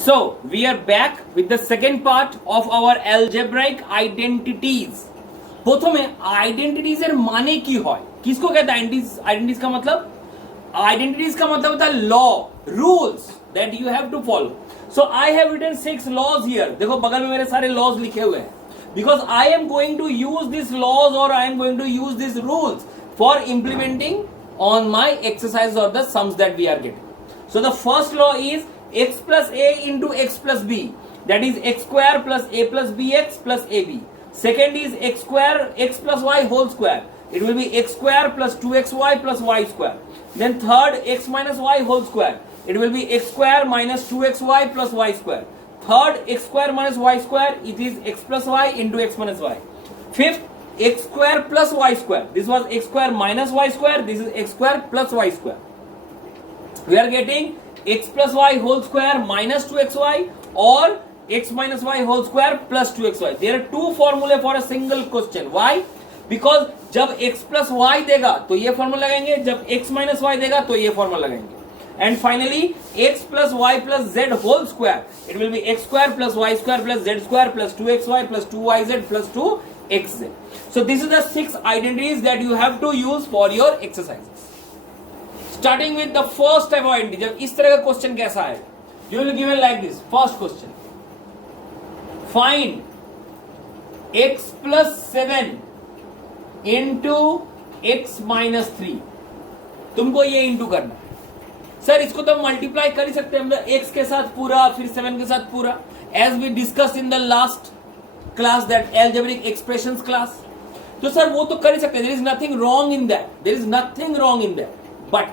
So we are back with the second part of our algebraic identities. প্রথমে identities এর মানে কি হয়, किसको कहता है आइडेंटिटीज का मतलब? आइडेंटिटीज का मतलब होता है law, rules that you have to follow. So I have written 6 laws here. देखो बगल में मेरे सारे लॉज लिखे हुए हैं, because I am going to use this laws और I am going to use this rules for implementing on my exercise or the sums that we are getting. So the first law is x plus a into x plus b, that is x square plus a plus bx plus ab. Second is x square x plus y whole square, it will be x square plus 2xy plus y square. Then third, x minus y whole square, it will be x square minus 2xy plus y square. Third, x square minus y square, it is x plus y into x minus y. Fifth, x square plus y square, this was x square minus y square, this is x square plus y square. We are getting x plus y whole square minus 2xy or x minus y whole square plus 2xy. There are two formulae for a single question. Why? Because जब x plus y देगा तो ये formula लगाएंगे, जब x minus y देगा तो ये formula लगाएंगे. And finally x plus y plus z whole square, it will be x square plus y square plus z square plus 2xy plus 2yz plus 2xz. So this is the 6 identities that you have to use for your exercises. Starting with the first type of identity. जब इस तरह का question कैसा है, you will given like this. First question, find x plus 7 into x minus 3. तुमको ये into करना है. सर इसको तो मल्टीप्लाई कर ही सकते हैं, मतलब x के साथ पूरा फिर 7 के साथ पूरा, as we discussed in the last class, that algebraic expressions class. तो सर वो तो कर ही सकते हैं, there is nothing wrong in that, there is nothing wrong in that. But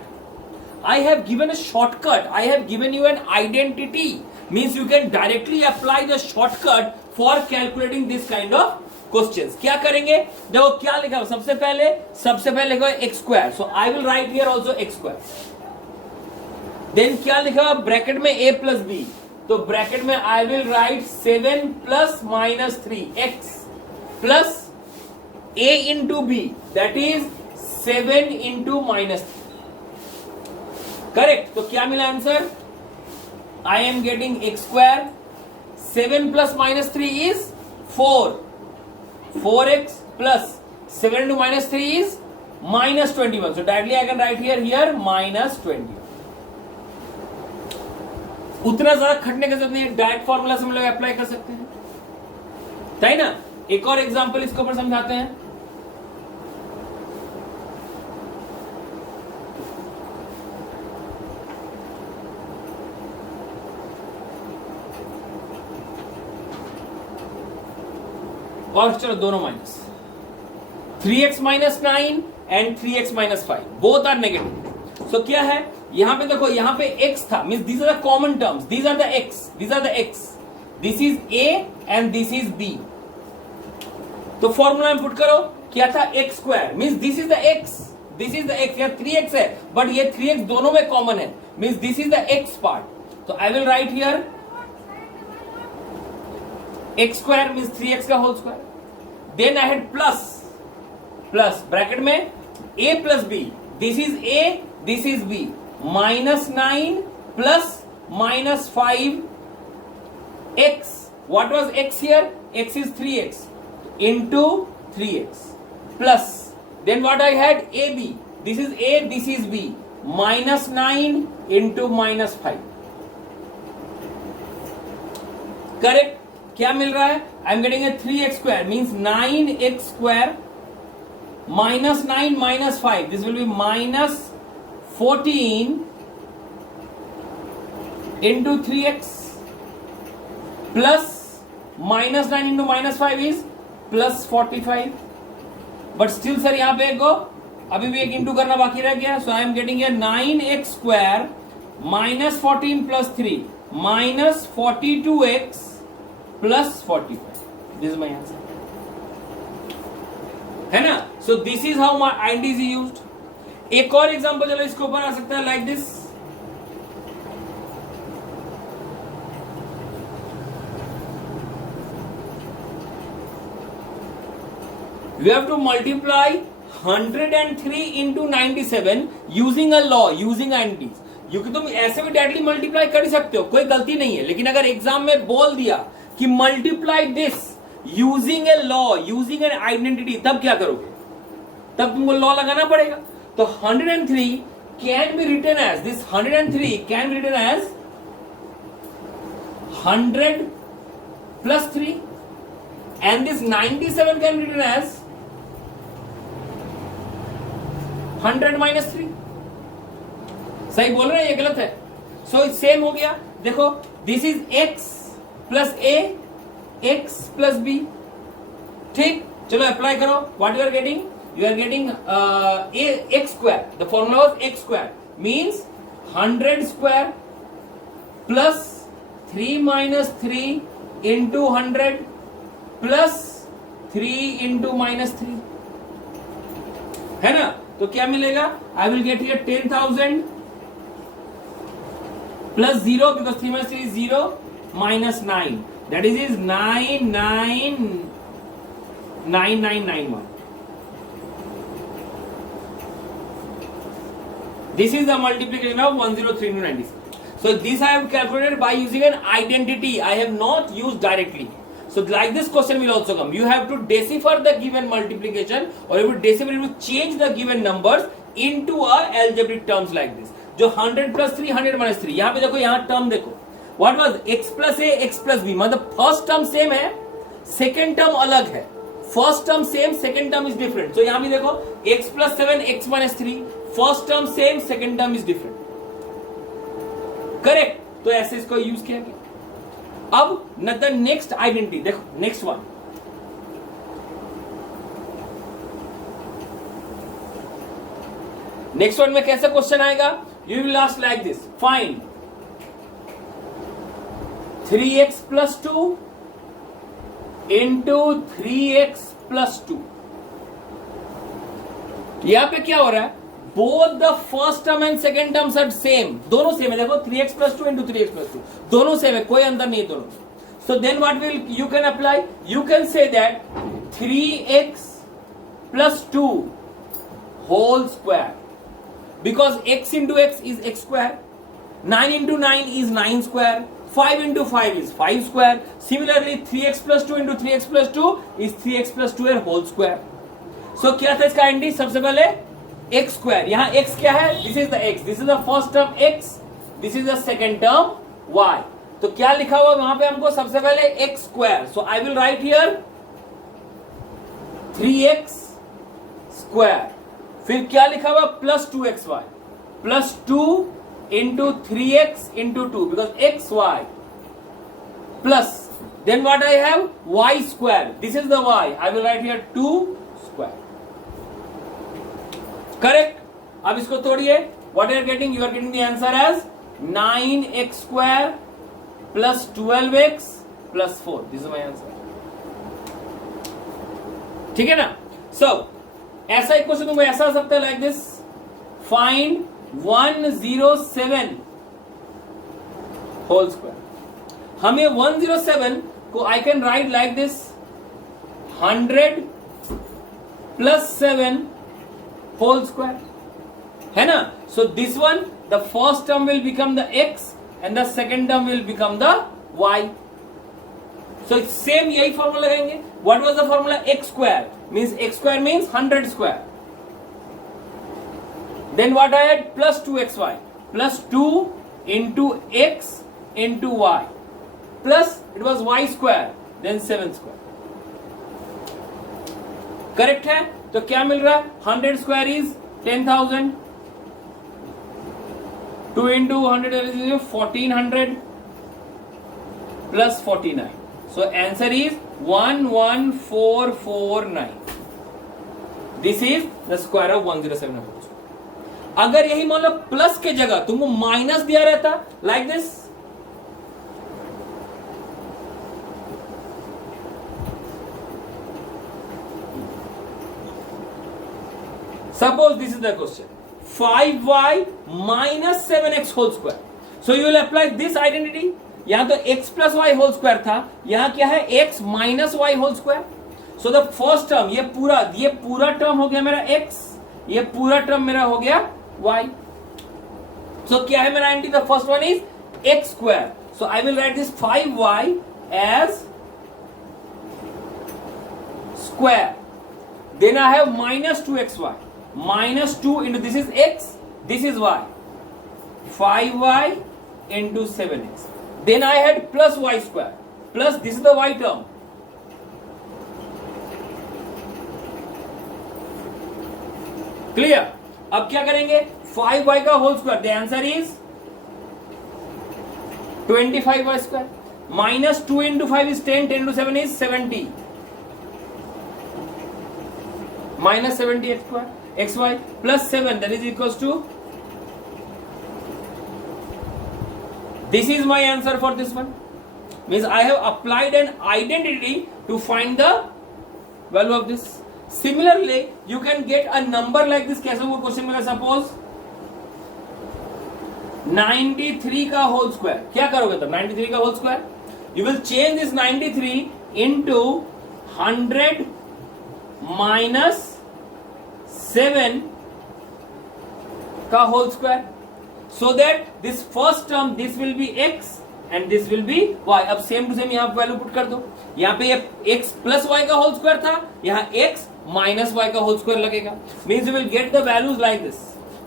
I have given a shortcut, I have given you an identity, means you can directly apply the shortcut for calculating this kind of questions. क्या करेंगे, देखो क्या लिखा है, सबसे पहले लिखा है x square, so I will write here also x square. Then क्या लिखा है ब्रैकेट में a plus b, तो ब्रैकेट में I will write 7 plus minus 3x plus a into b, that is 7 into minus 3. Correct. तो क्या मिला answer? I am getting x square, 7 plus minus 3 is 4, 4x plus 7 into minus 3 is minus 21. So directly I can write here minus 20. उतना ज्यादा खटने का जरूरत नहीं है, direct formula से हम लोग अप्लाई कर सकते हैं, है ना. एक और एग्जांपल इसके ऊपर समझाते हैं. और चलो दोनों minus, 3x minus 9 and 3x minus 5 both are negative. So क्या है, यहां पे देखो, यहां पे x था, means these are the common terms, these are the x, this is a and this is b. तो फॉर्मूला में पुट करो, क्या था x square, means this is the x, या 3x है, बट ये 3x दोनों में कॉमन है, means this is the x part. तो I will write here x square means 3x का whole square. Then I had plus bracket में a plus b, this is a, this is b, minus 9 plus minus 5 x. What was x here? X is 3x into 3x plus, then what I had ab, this is a, this is b, minus 9 into minus 5. Correct. क्या मिल रहा है? आई am getting A 3x square means 9x square minus 9 minus 5, this will be minus 14 into 3x plus minus 9 into minus 5 is plus 45. But still sir यहाँ पे अभी भी एक into करना बाकी रह गया. So I am getting a 9x square minus 14 plus 3 minus 42x plus 45. This is my answer, है ना. So this is how my identity is used. एक और एग्जांपल चलो इसके ऊपर आ सकता है like this. You have to multiply 103 into 97 using a law, using identities. तुम ऐसे भी डायरेक्टली मल्टीप्लाई कर ही सकते हो, कोई गलती नहीं है, लेकिन अगर एग्जाम में बोल दिया कि multiply this using a law, using an identity, तब क्या करोगे? तब तुमको लॉ लगाना पड़ेगा। तो 103 can be written as, this 103 can be written as 100 plus 3 and this 97 can be written as 100 minus 3। सही बोल रहे हैं, ये गलत है। सो सेम हो गया, देखो this is x plus a, x plus b, ठीक। चलो अप्लाई करो, what you are getting, you are getting x square, the formula was x square means 100 square plus 3 minus 3 into 100 plus 3 into minus 3, है ना? तो क्या मिलेगा? I will get here 10,000 plus 0 because 3 minus 3 is 0 minus 9, that is 9991। This is the multiplication of 103 into 96. So this I have calculated by using an identity. I have not used directly. So like this question will also come. You have to decipher the given multiplication, or you will decipher, you will change the given numbers into a algebraic terms like this. जो 100 plus 3, 100 minus 3. यहाँ पे देखो, यहाँ term देखो. What was x plus a, x plus b? मतलब first term same है, second term अलग है. First term same, second term is different. So यहाँ भी देखो x plus 7, x minus 3. First term same, second term is different. Correct? तो ऐसे इसको यूज किया गया। अब द नेक्स्ट आइडेंटिटी देखो, नेक्स्ट वन, नेक्स्ट वन में कैसा क्वेश्चन आएगा? You will ask like this, find 3x plus 2 into 3x plus 2। यहां पे क्या हो रहा है? Both the first term and second terms are same, दोनों सेम है। देखो 3x plus 2 into 3x plus 2, दोनों सेम है, कोई अंतर नहीं है दोनों। So then what will you can apply? You can say that 3x plus 2 whole square, because x into x is x square, 9 into 9 is 9 square, 5 into 5 is 5 square. Similarly, 3x plus 2 into 3x plus 2 is 3x plus 2 and whole square. So क्या था इसका identity? सबसे पहले x square, यहाँ x क्या है? This is the x, this is the first term x, this is the second term y. तो क्या लिखा हुआ वहां पे हमको? सबसे पहले x square. So I will write here 3x square. फिर क्या लिखा हुआ? plus 2xy, plus 2 into 3x into 2 because xy plus, then what I have? Y square. This is the y. I will write here 2 square. Correct? अब इसको तोड़िए. What you are getting? You are getting the answer as 9x square plus 12x plus 4. This is my answer. ठीक है ना? So ऐसा एक question तुमको ऐसा आ सकता है like this. Find 107 whole square. हमें 107 को I can write like this, 100 plus 7 whole square, है ना? So this one, the first term will become the x and the second term will become the y. So same यही formula लगाएंगे. What was the formula? x square means x square means 100 square. Then what I had? Plus 2xy. Plus 2 into x into y. Plus it was y square. Then 7 square. Correct है? तो क्या मिल रहा है? 100 square is 10,000. 2 into 100 is 1400 plus 49. So answer is 11449. This is the square of 107. अगर यही मान लो plus के जगह तुमको माइनस दिया रहता, like this, suppose this is the question, 5y minus 7x whole square. So you will apply this identity. यहां तो x plus y whole square था, यहां क्या है? x minus y whole square. So the first term, ये पूरा term हो गया मेरा x, ये पूरा टर्म मेरा हो गया y. सो क्या है मेरा identity? The first one is x square. So I will write this 5y as square. Then I have minus 2xy. minus 2 into this is x, this is y. 5y into 7x. Then I had plus y square. Plus this is the y term. Clear? अब क्या करेंगे? 5y का whole square. The answer is 25y square. Minus 2 into 5 is 10. 10 into 7 is 70. Minus 70 x square. xy plus 7, that is equals to, this is my answer for this one. Means I have applied an identity to find the value of this. Similarly, you can get a number like this. कैसे वो question मिला? Suppose 93 का whole square. क्या करोगे तब? 93 का whole square, you will change this 93 into 100 minus 7 का whole square, so that this first term, this will be x and this will be y. अब सेम टू सेम यहाँ value put कर दो. यहाँ पे ये x प्लस y का whole square था, यहाँ x माइनस y का होल स्क्वायर लगेगा. Means you will get the values like this.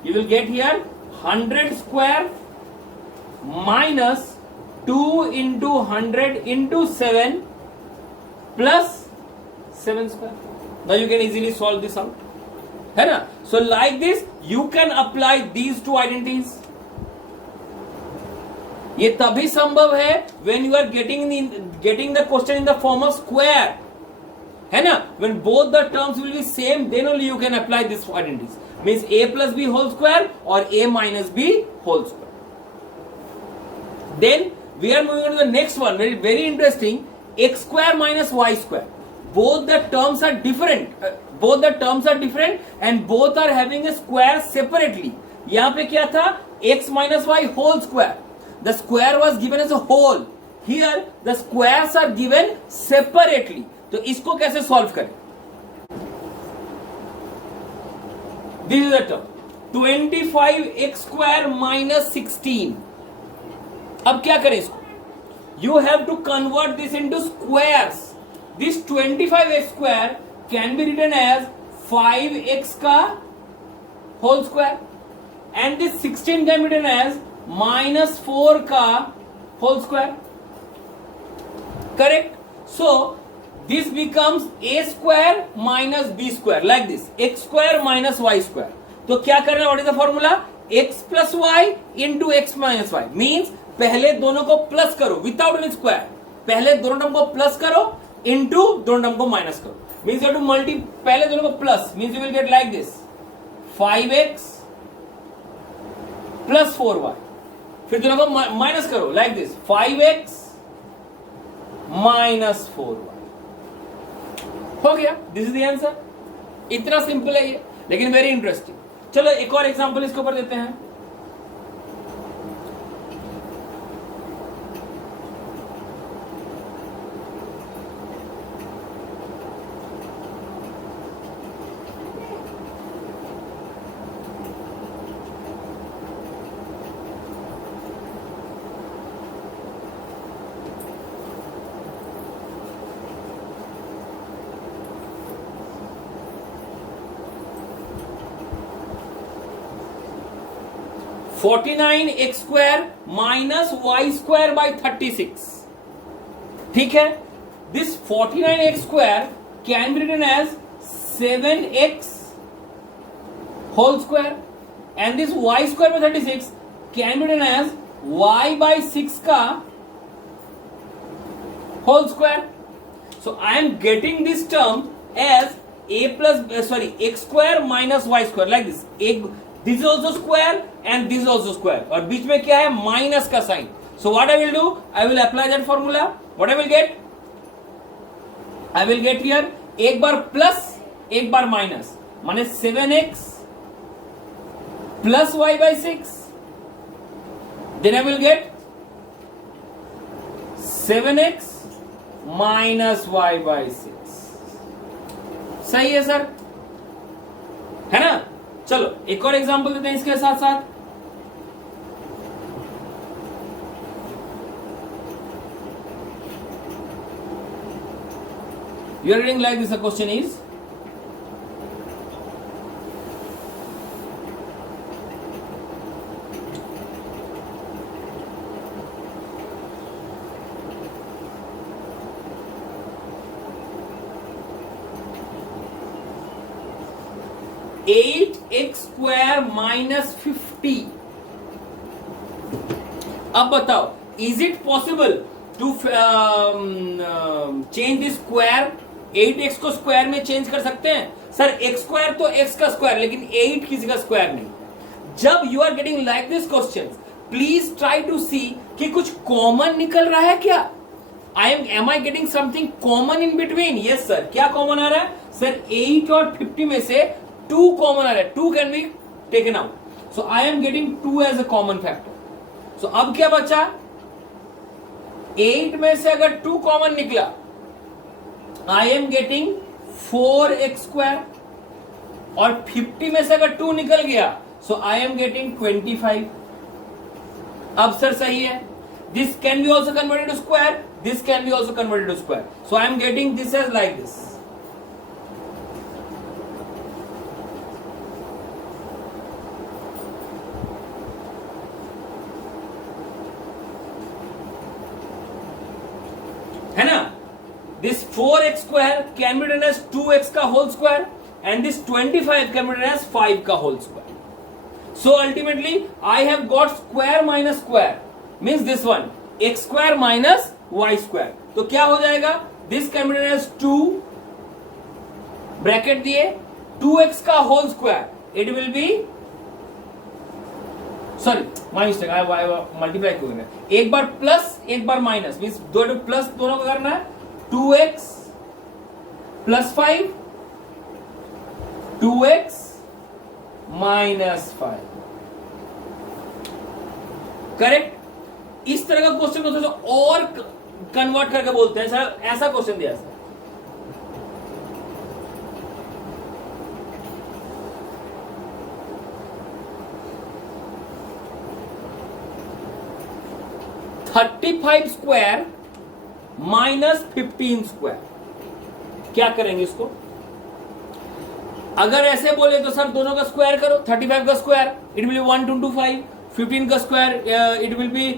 You will get here 100 square minus 2 into 100 into 7 plus 7 square. Now you can easily solve this out. है ना? So like this you can apply these two identities. ये तभी संभव है when you are getting the question in the form of square. है ना? When both the terms will be same, then only you can apply this identities. Means a plus b whole square or a minus b whole square. Then we are moving on to the next one. Very very interesting. X square minus y square. Both the terms are different. Both the terms are different and both are having a square separately. यहाँ पे क्या था? x minus y whole square. The square was given as a whole. Here the squares are given separately. तो इसको कैसे solve करें? This is the term 25x square minus 16. अब क्या करें इसको? You have to convert this into squares. This 25x square can be written as 5x का whole square and this 16 can be written as minus 4 का whole square. Correct? So this becomes a square minus b square like this. X square minus y square. तो क्या करना? What is the formula? x plus y into x minus y. Means पहले दोनों को plus करो without any square. पहले दोनों term को प्लस करो into दोनों टर्म को माइनस करो. Means you have to multiply. पहले दोनों को plus means you will get like this 5x plus 4y. फिर दोनों को माइनस करो like this 5x minus 4y. हो गया. This is the answer. इतना सिंपल है ये, लेकिन वेरी इंटरेस्टिंग. चलो एक और एग्जांपल इसके ऊपर देते हैं. (49x square minus y square by 36. ठीक है? This 49x square can be written as 7x whole square and this y square by 36 can be written as y by 6 का whole square. So I am getting this term as x square minus y square like this. This is also square and this is also square. और बीच में क्या है? Minus का sign. So what I will do? I will apply that formula. What I will get? I will get here एक बार plus एक बार minus, माने 7x plus y by 6. Then I will get 7x minus y by 6. सही है sir? है ना? चलो एक और एग्जांपल देते हैं इसके साथ साथ. You are getting like this. The question is, eight x square minus 50. अब बताओ, is it possible to change this square? 8x को स्क्वायर में चेंज कर सकते हैं सर? एक्स स्क्वायर तो x का स्क्वायर, लेकिन 8 किसी का स्क्वायर नहीं. जब you are getting like this question, please try to see कि कुछ कॉमन निकल रहा है क्या. Am I getting something common in between? Yes sir. क्या कॉमन आ रहा है सर? 8 और 50 में से 2 कॉमन आ रहा है. 2 can be taken out. So I am getting 2 as a common factor. So अब क्या बचा? 8 में से अगर 2 कॉमन निकला, आई एम गेटिंग 4x स्क्वायर. और 50 में से अगर 2 निकल गया, सो आई एम गेटिंग 25. अब सर सही है. This can be also converted to square, this can be also converted to square. So I am getting this as like this. है ना? This 4x square can be written as 2x का whole square and this 25 can be written as 5 का whole square. So ultimately I have got square minus square means this one x square minus y square. तो क्या हो जाएगा? This can be written as 2 bracket दिए 2x का whole square. It will be sorry my mistake, I multiply क्यों करना है? एक बार प्लस एक बार माइनस मीन्स दो प्लस दोनों को करना है. 2x plus 5 2x minus 5. Correct. इस तरह का क्वेश्चन को थोड़ा और कन्वर्ट करके बोलते हैं सर. ऐसा क्वेश्चन दिया सर. $35 square minus 15 square. क्या करेंगे इसको? अगर ऐसे बोले तो सर दोनों का स्क्वायर करो. 35 का स्क्वायर इट विल बी 1225. 15 का स्क्वायर इट विल बी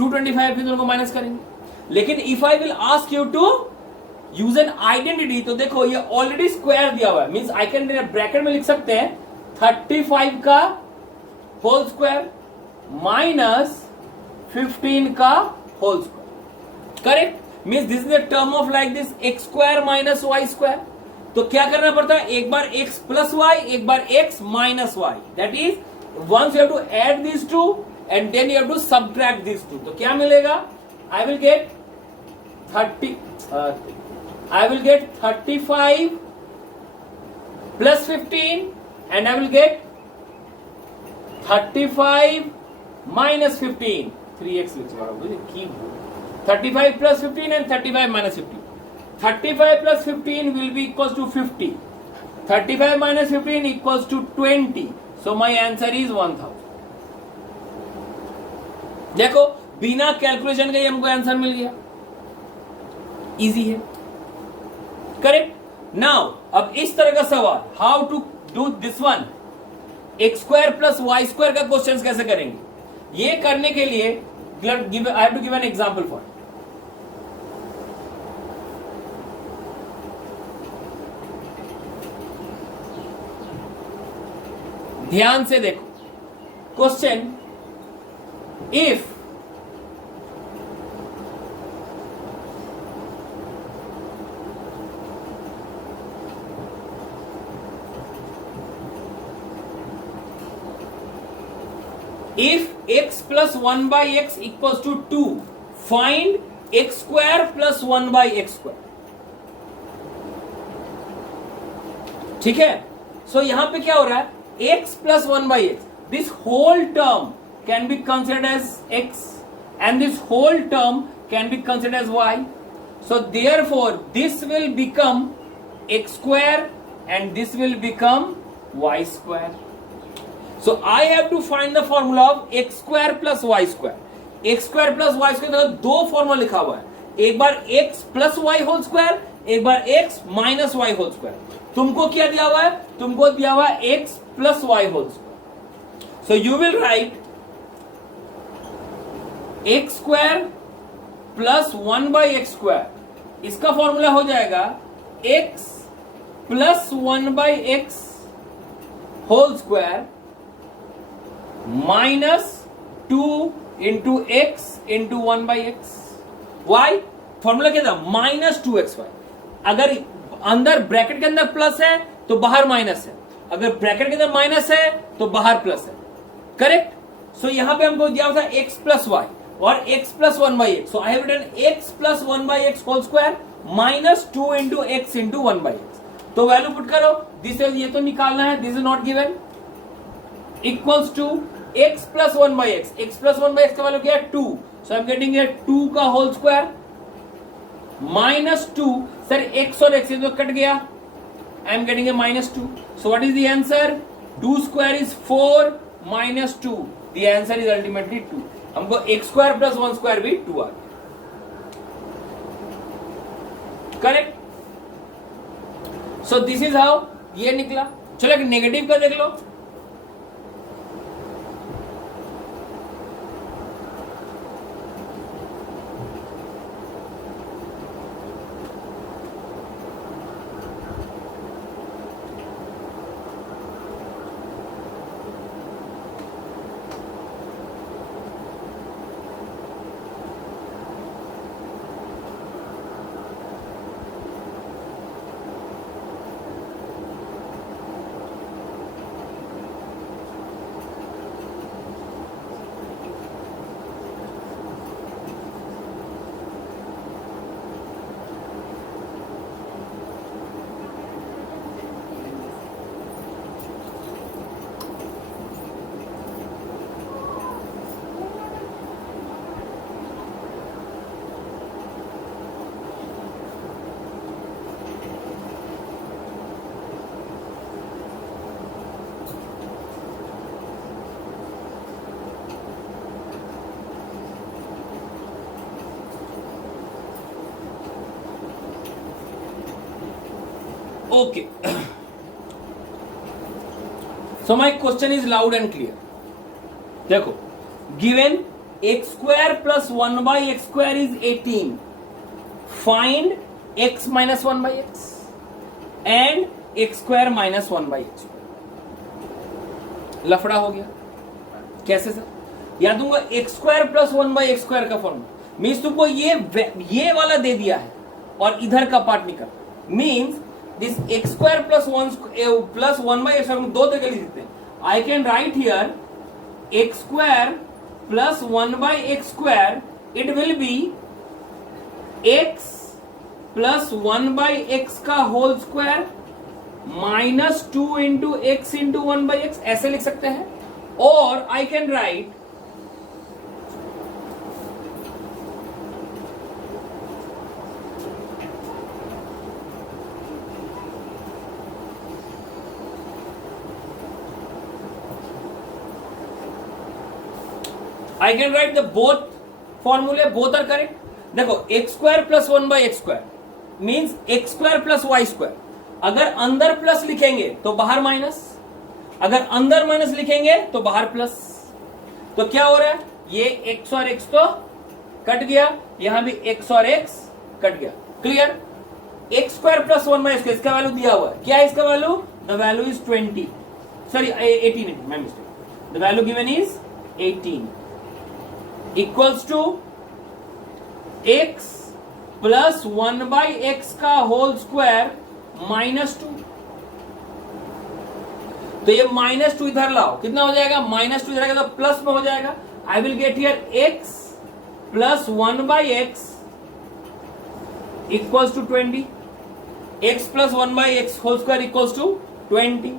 225. फिर दोनों को माइनस करेंगे. लेकिन if I will ask you to use an identity, तो देखो ये ऑलरेडी स्क्वायर दिया हुआ है. मींस आई कैन ब्रैकेट में लिख सकते हैं 35 का होल स्क्वायर माइनस 15 का whole square. Correct. Means this is the term of like this x square minus y square. तो क्या करना पड़ता है? एक बार x प्लस वाई, एक बार x minus y. That is once you have to add this two and then you have to subtract this two. तो क्या मिलेगा? I will get 35 plus 15 and I will get 35 minus 15. 3x लिख रहा हूं. 35 plus 15 and 35 minus 15. 35 plus 15 will be equals to 50. 35 minus 15 equals to 20. So my answer is 1000. देखो बिना calculation के ही हमको आंसर मिल गया. इजी है. करेक्ट. नाउ अब इस तरह का सवाल, how to do this one, x square plus y square का क्वेश्चन कैसे करेंगे? ये करने के लिए I have to give an example for it. ध्यान से देखो question. If x plus 1 by x equals to 2, find x square plus 1 by x square. ठीक है. सो यहां पे क्या हो रहा है? x plus 1 by x, this whole term can be considered as x and this whole term can be considered as y. So therefore this will become x square and this will become y square. So I have to find the formula of x square plus y square. x square plus y square, दो formula लिखा हुआ है. एक बार x plus y whole square, एक बार x minus y whole square. तुमको क्या दिया हुआ है? तुमको दिया हुआ है x plus y whole square. So you will write x square plus 1 by x square, इसका फॉर्मूला हो जाएगा x plus 1 by x whole square minus 2 into x into 1 by x. Why formula क्या था? Minus 2xy। अगर अंदर bracket के अंदर plus है तो बाहर माइनस है, अगर ब्रैकेट के अंदर माइनस है तो बाहर प्लस है। करेक्ट। सो यहां पे हमको दिया था x प्लस वाई और x plus 1 by x. So I have written x plus 1 by x whole square minus 2 into x into 1 by x. तो वैल्यू पुट करो, दिस ये तो निकालना है, this is not given, equals to x plus 1 by x. x plus 1 by x का value क्या है? 2। So I am getting 2 का whole square minus 2। Sir x और x तो कट गया, आई am getting -2। So what is the answer? 2 square is 4 minus 2, the answer is ultimately 2। हमको x square plus 1 square भी 2 आ गया। Correct. So this is how ये निकला। चलो एक नेगेटिव का देख लो। Okay. So my question is loud and clear. देखो, given x square plus 1 by x square is 18. Find x minus 1 by x and x square minus 1 by x. लफड़ा हो गया। कैसे सर? याद दूंगा x square plus 1 by x square का formula means तुमको ये वाला दे दिया है और इधर का पार्ट निकल means this x square plus 1 by x square दो तरीके लिख सकते हैं। I can write here x square plus 1 by x square, it will be x plus 1 by x का whole square minus 2 into x into 1 by x, ऐसे लिख सकते हैं। और I can write the both फॉर्मूले, बोथ आर करेक्ट। देखो x square plus 1 by x square means x square plus y square. अगर अंदर प्लस लिखेंगे तो बाहर माइनस, अगर अंदर माइनस लिखेंगे तो बाहर प्लस। तो क्या हो रहा है, ये x और x तो कट गया, यहां भी x और x कट गया। Clear. X square plus 1 by square, इसका वैल्यू दिया हुआ है। क्या है इसका value? The value is 20, sorry 18, my mistake. The value given is 18 equals to x plus 1 by x का होल स्क्वायर माइनस 2। तो ये माइनस 2 इधर लाओ, कितना हो जाएगा? माइनस 2 इधर आएगा तो प्लस में हो जाएगा। I will get here x plus 1 by x equals to 20। x plus 1 by x whole square equals to 20।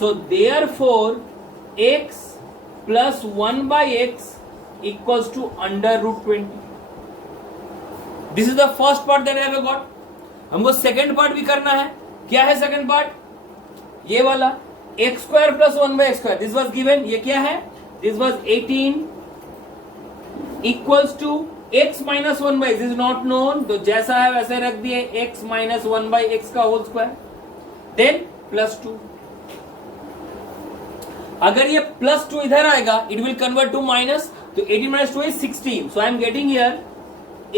So therefore x plus 1 by x equals to under root 20. This is the first part that I have got. हमको second part भी करना है। क्या है second part? ये वाला x square plus 1 by x square, this was given. ये क्या है? This was 18 equals to x minus one by is not known, तो जैसा है वैसे रख दिए, x minus one by x का whole square, then plus two. अगर ये प्लस टू इधर आएगा it will convert to minus, तो 18 minus two is 16, so I am getting here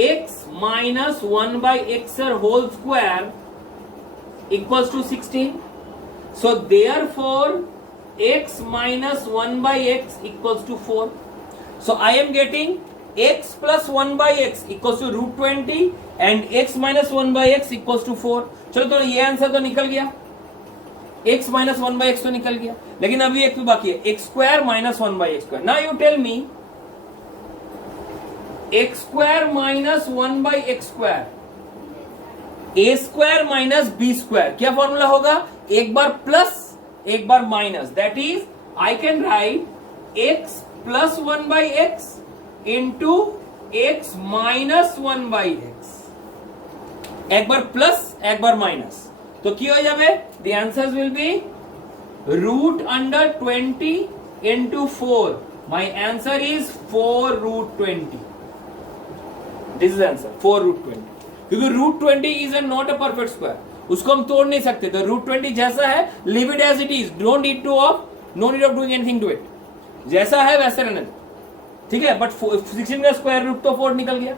x minus one by x whole square equals to 16, so therefore x minus 1 by x equals to 4. So I am getting x plus 1 by x equals to root 20 and x minus 1 by x equals to 4. चलो तो ये answer तो निकल गया, x minus 1 by x तो निकल गया, लेकिन अभी एक भी बाकी है, x square minus 1 by x square. Now you tell me x square minus 1 by x square, a square minus b square, क्या फॉर्मूला होगा? एक बार प्लस एक बार minus, that is I can write x plus 1 by x into x minus 1 by x, एक बार plus एक बार माइनस, तो की हो जाए the answer will be root under 20 into 4, my answer is 4 root 20, this is answer 4 root 20, क्योंकि root 20 is not a perfect square, उसको हम तोड़ नहीं सकते, तो रूट 20 जैसा है leave it as it is, don't need to of no need of doing anything to it, जैसा है वैसे रहने दो, ठीक है। बट 16 का स्क्वायर रूट तो 4 निकल गया,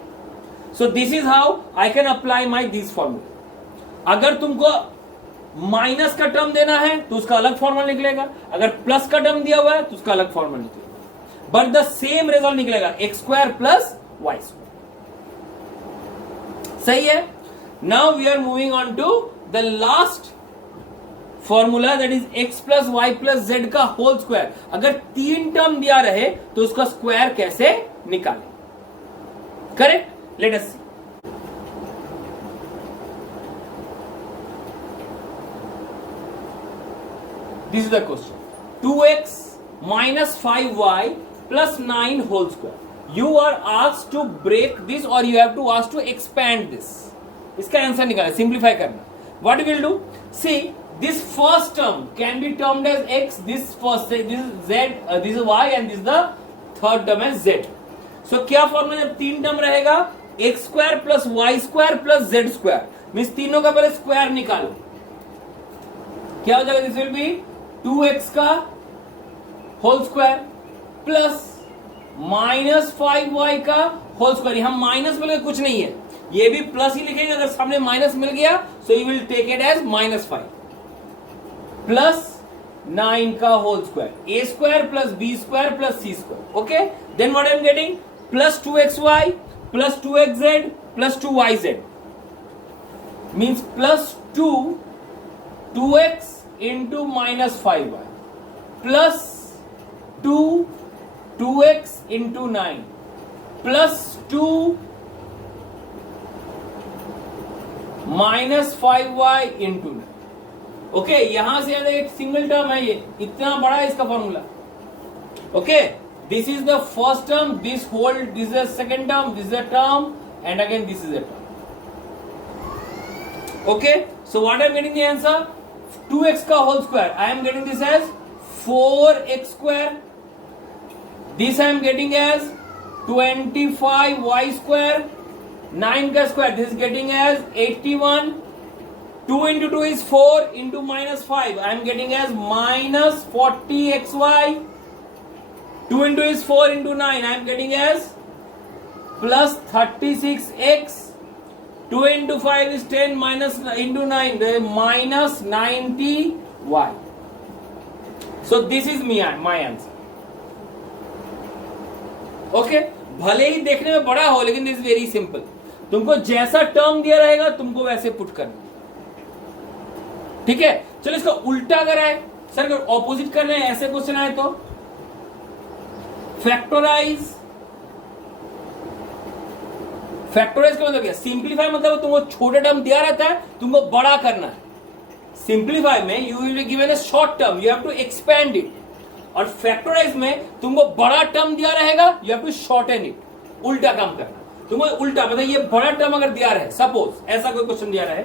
सो this is how I can apply my this formula. अगर तुमको माइनस का टर्म देना है तो उसका अलग फॉर्मूला निकलेगा, अगर प्लस का टर्म दिया हुआ है तो उसका अलग फॉर्मूला निकलेगा, बट द सेम रिजल्ट निकलेगा, x square plus y square, सही है। Now we are moving on to the last formula, that is x plus y plus z का होल स्क्वायर। अगर तीन टर्म दिया रहे तो उसका स्क्वायर कैसे निकालें, correct, let us see. This is the question, 2x minus 5y plus 9 whole square. You are asked to break this or you have to ask to expand this. इसका answer निकालना, simplify करना. What we will do? See, this first term can be termed as x, this is z, this is y and this is the third term as z. So क्या formula जब तीन term रहेगा, x square plus y square plus z square, means तीनों का पहले square निकालो, क्या हो जाएगा? दिस विल बी 2x का whole square plus minus 5y का होल स्क्वायर. हम माइनस मिल कुछ नहीं है, ये भी प्लस ही लिखेंगे, अगर सामने माइनस मिल गया so you will take it as -5 plus 9 का whole square, a square plus b square plus c square. Okay, then what I am getting? Plus 2xy plus 2xz plus 2yz means plus 2x into minus 5y plus 2x into 9 plus 2 minus 5y into 9. Okay, यहां से एक single term है, ये इतना बड़ा है इसका formula. Okay, this is the first term, this whole, this is the second term, this is a term and again this is a term. Okay, so what I am getting the answer? 2x का whole square, I am getting this as 4x square, this I am getting as 25y square, 9 का square, this is getting as 81, 2 into 2 is 4 into minus 5, I am getting as minus 40xy, 2 into is 4 into 9, I am getting as plus 36x, 2 into 5 is 10 minus into 9, the minus 90y. So this is my answer. Okay, भले ही देखने में बड़ा हो लेकिन this is very simple. तुमको जैसा term दिया रहेगा तुमको वैसे पुट करना, ठीक है. चलो इसका उल्टा अगर आए, सर अगर ऑपोजिट करना है, ऐसे क्वेश्चन आए तो फैक्टराइज का मतलब क्या? सिंप्लीफाई मतलब तुमको छोटे टर्म दिया रहता है, तुमको बड़ा करना है. सिंप्लीफाई में you will be given a short term, you have to expand it. और फैक्टराइज में तुमको बड़ा टर्म दिया रहेगा, you have to shorten it. उल्टा काम करना, तुमको उल्टा मतलब ये बड़ा टर्म अगर दिया रहे, सपोज ऐसा कोई क्वेश्चन दिया रहे,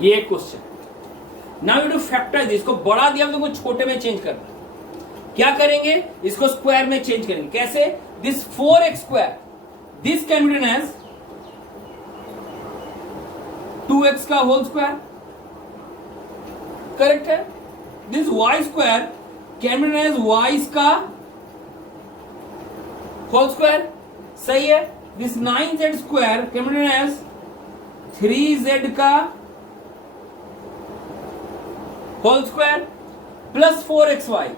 ये एक question. Now you to factorize, इसको बढ़ा दिया तुमको छोटे में चेंज करना। क्या करेंगे, इसको स्क्वायर में चेंज करेंगे। कैसे, this 4x square, this can be written as 2x का होल स्क्वायर, करेक्ट है। This y square can be written as y का होल स्क्वायर, सही है। This 9z square can be written as 3z का whole square plus 4xy।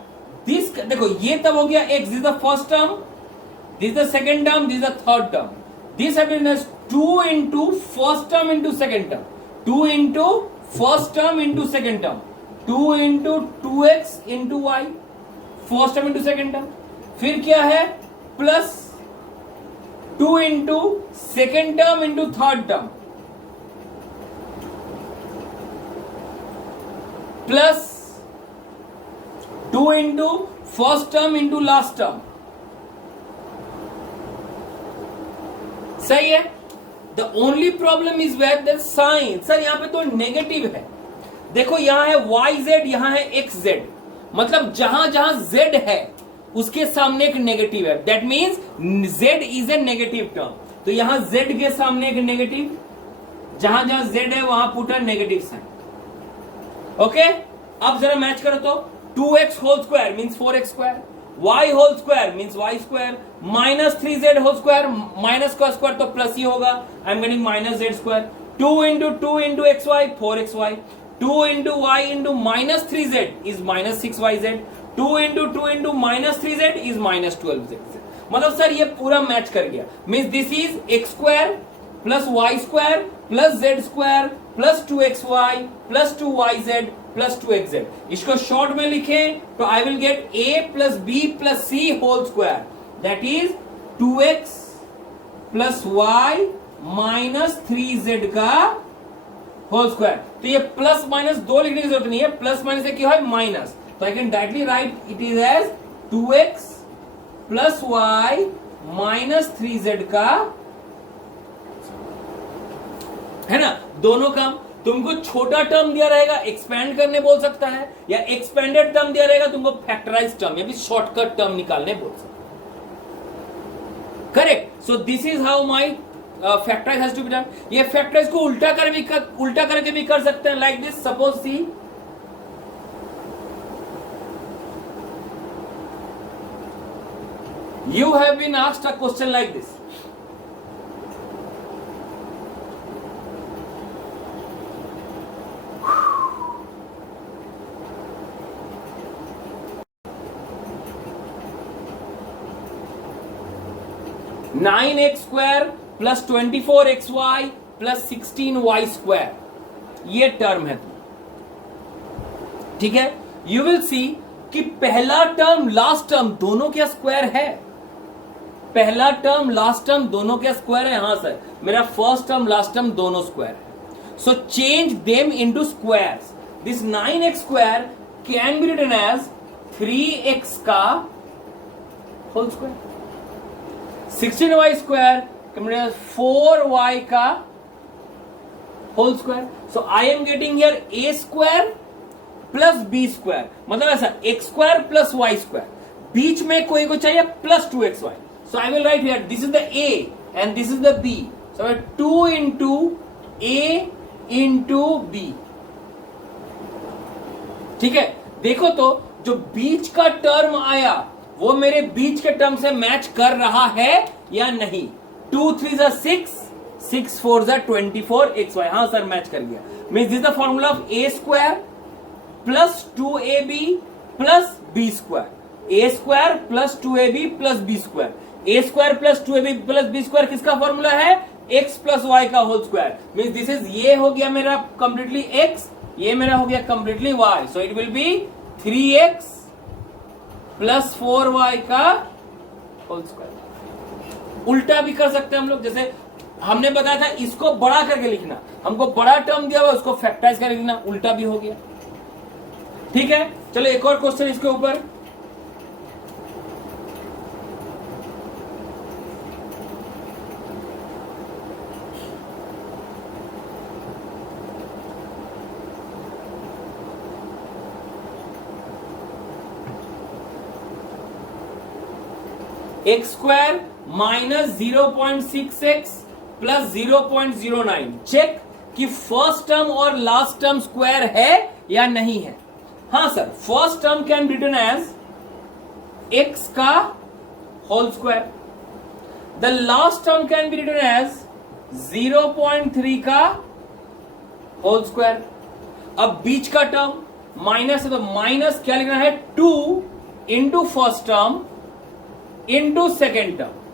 This देखो, ये तब हो गया x, this the first term, this the second term, this the third term. This happens 2 into first term into second term, 2 into first term into second term, 2 into 2x into y, first term into second term. फिर क्या है, plus 2 into second term into third term, plus 2 into first term into last term, सही है। The only problem is where the sign, sir यहां पे तो negative है। देखो यहां है YZ, यहां है XZ, मतलब जहां जहां Z है उसके सामने एक नेगेटिव है। That means Z is a negative term. तो यहां Z के सामने एक नेगेटिव, जहां जहां Z है वहां put a negative sign. Okay, अब जरा मैच करो तो 2x whole square means 4x square, y whole square means y square, minus 3z whole square, minus का स्क्वायर तो प्लस ही होगा, I am getting minus z square. 2 into xy 4xy, 2 into y into minus 3z is minus 6yz, 2 into minus 3z is minus 12z। मतलब sir ये पूरा match कर गया, means this is x square plus y square plus z square plus 2xy plus 2yz plus 2xz। इसको short में लिखें तो I will get a plus b plus c whole square, that is 2x plus y minus 3z का whole square. तो ये plus minus दो लिखने की जरूरत नहीं है, प्लस माइनस से क्या है माइनस, तो I can directly write it is as 2x plus y minus 3z का, है ना। दोनों काम, तुमको छोटा टर्म दिया रहेगा एक्सपेंड करने बोल सकता है, या एक्सपेंडेड टर्म दिया रहेगा तुमको फैक्टराइज टर्म या भी शॉर्टकट टर्म निकालने बोल सकता है, correct. So this is how my factorize has to be done. ये फैक्टराइज को उल्टा करके भी कर सकते हैं, like this. Suppose see, you have been asked a question like this. Nine X square plus 24xy plus 16y square, ये term है, ठीक है। यू विल सी कि पहला टर्म लास्ट टर्म दोनों क्या स्क्वायर है, पहला टर्म लास्ट टर्म दोनों क्या स्क्वायर है। हाँ सर, मेरा फर्स्ट टर्म लास्ट टर्म दोनों स्क्वायर है। So change them into squares. This 9x square can be written as 3x का whole square, 16y square can be written as 4y का whole square. So I am getting here a square plus b square, मतलब ऐसा x square plus y square, बीच में कोई को चाहिए plus 2xy। So I will write here, this is the A and this is the B. So 2 into A into B. ठीक है, देखो तो जो बीच का टर्म आया वो मेरे बीच के टर्म से मैच कर रहा है या नहीं। 2 3 6, 6 4 24xy, हाँ सर मैच कर गया। Means this the formula of A square plus 2AB plus B square, A square plus 2AB plus B square. A square plus 2ab plus B square किसका फॉर्मूला है, x प्लस वाई का whole square. Means this is, ये हो गया मेरा completely x, ये मेरा हो गया completely y। So it will B 3x plus 4y का होल स्क्वायर। उल्टा भी कर सकते हैं हम लोग, जैसे हमने बताया था इसको बड़ा करके लिखना, हमको बड़ा टर्म दिया हुआ उसको फैक्टराइज करके लिखना, उल्टा भी हो गया। ठीक है, चलो एक और क्वेश्चन इसके ऊपर। X square minus 0.6x plus 0.09। Check कि फर्स्ट टर्म और लास्ट टर्म स्क्वायर है या नहीं है। हाँ sir, first term can be written as x का whole square, the last term can be written as 0.3 का होल स्क्वायर। अब बीच का टर्म माइनस है तो माइनस क्या लिखना है, 2 into first term into second term.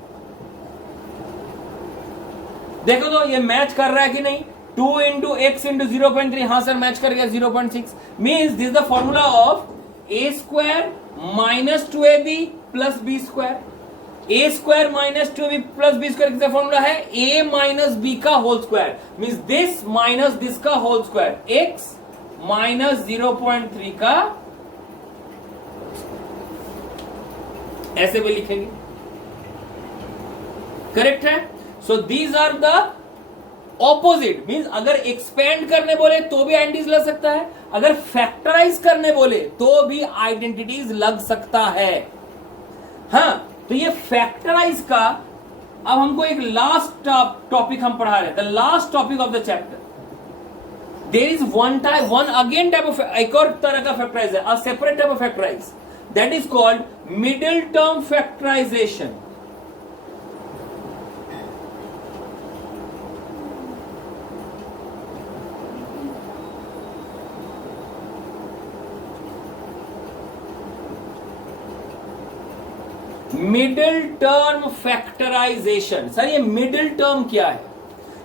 देखो तो ये मैच कर रहा है कि नहीं, 2 इंटू एक्स इंटू 0.3, हाँ सर मैच कर गया 0.6। Means this the formula of A square minus 2ab plus B square. A square minus 2b plus B square किसका फॉर्मूला है, ए माइनस बी का whole square. Means this minus this का whole square, X minus 0.3 का, ऐसे भी लिखेंगे, correct है। So these are the opposite. Means अगर एक्सपेंड करने बोले तो भी आइडेंटिटीज लग सकता है, अगर फैक्टराइज करने बोले तो भी आइडेंटिटीज लग सकता है। हाँ, तो ये फैक्टराइज का अब हमको एक लास्ट टॉपिक हम पढ़ा रहे हैं, the last topic of the chapter. There is one again type of, एक और तरह का फैक्टराइज है, a separate type of factorise, that is called middle term factorisation. Middle term factorisation. Sir ये मिडिल टर्म क्या है,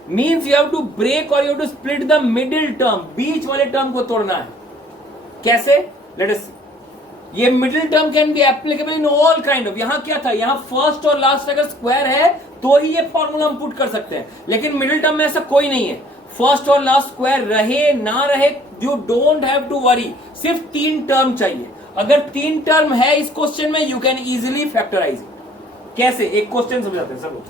means you have to break और you have to split the middle term, बीच वाले टर्म को तोड़ना है। कैसे, लेट अस सी। ये middle term can be applicable in all kind of, यहां क्या था, यहां फर्स्ट और लास्ट अगर स्क्वायर है तो ही ये फॉर्मूला हम पुट कर सकते हैं, लेकिन मिडिल टर्म में ऐसा कोई नहीं है। फर्स्ट और लास्ट स्क्वायर रहे ना रहे, you don't have to worry, सिर्फ 3 टर्म चाहिए। अगर 3 टर्म है इस क्वेश्चन में, यू कैन इजीली फैक्टराइज। कैसे, एक क्वेश्चन समझाते हैं सब।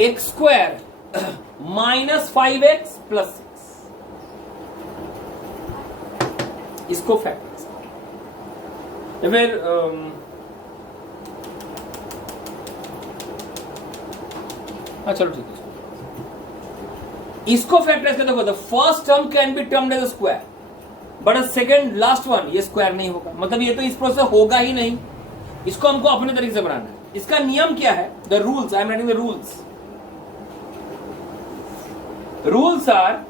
X square minus 5x plus 6, इसको फैक्टराइज। फिर हाँ चलो ठीक है, इसको फैक्टराइज कर देखो। The first term can be termed as a square, but second last one ये स्क्वायर नहीं होगा, मतलब ये तो इस प्रोसेस होगा ही नहीं। इसको हमको अपने तरीके से बनाना है। इसका नियम क्या है, the rules, I am writing the rules. Rules are,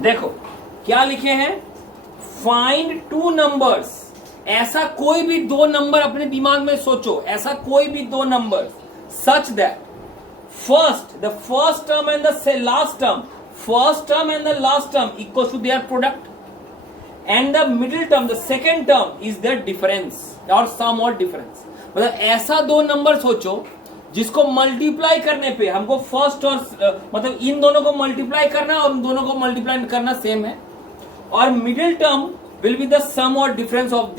देखो क्या लिखे हैं, फाइंड 2 नंबर्स। ऐसा कोई भी 2 नंबर अपने दिमाग में सोचो, ऐसा कोई भी 2 number such that the first term and the last term, first term and the last term equal to their product, and the middle term, the second term is their difference और sum और difference. मतलब ऐसा 2 number सोचो जिसको multiply करने पे हमको first और मतलब इन दोनों को मल्टीप्लाई करना और उन दोनों को मल्टीप्लाई करना सेम है, और middle term will be the sum और डिफरेंस ऑफ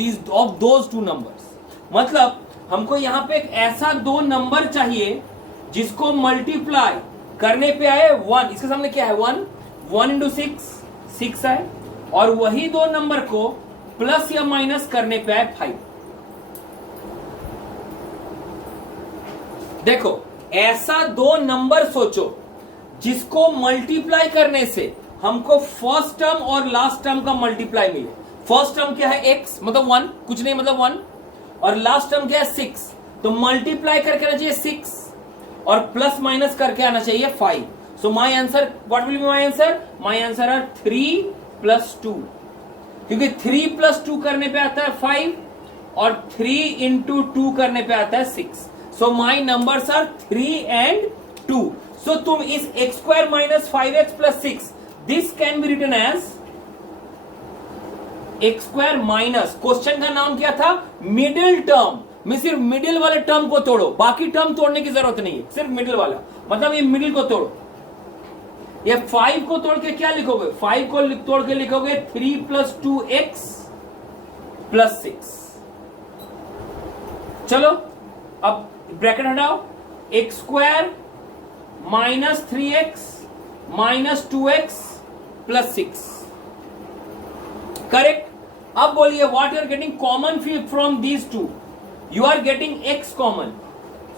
दोज 2 नंबर्स। मतलब हमको यहां पे एक ऐसा 2 नंबर चाहिए जिसको मल्टीप्लाई करने पे आए 1, इसके सामने क्या है 1 इंटू 6 आए, और वही 2 नंबर को प्लस या माइनस करने पे आए 5। देखो ऐसा 2 नंबर सोचो जिसको मल्टीप्लाई करने से हमको फर्स्ट टर्म और लास्ट टर्म का मल्टीप्लाई मिले। फर्स्ट टर्म क्या है x, मतलब 1, कुछ नहीं मतलब 1, और लास्ट टर्म क्या है 6, तो मल्टीप्लाई करके आना चाहिए 6 और प्लस माइनस करके आना चाहिए 5। So my answer, what will be my answer? My answer are 3 + 2, क्योंकि 3 + 2 करने पे आता है 5 और 3 × 2 करने पे आता है 6. So my numbers are 3 and 2. So तुम इस x² - 5x + 6, this can be written as x² minus, question का नाम क्या था? Middle term. मैं सिर्फ मिडिल वाले टर्म को तोड़ो, बाकी टर्म तोड़ने की जरूरत नहीं है, सिर्फ मिडिल वाला, मतलब ये मिडिल को तोड़ो. ये 5 को तोड़ के क्या लिखोगे? 5 को तोड़ के लिखोगे 3 + 2x + 6. चलो अब ब्रैकेट हटाओ. x² - 3x - 2x + 6. करेक्ट. अब बोलिए what you are getting common from these two? You are getting x common,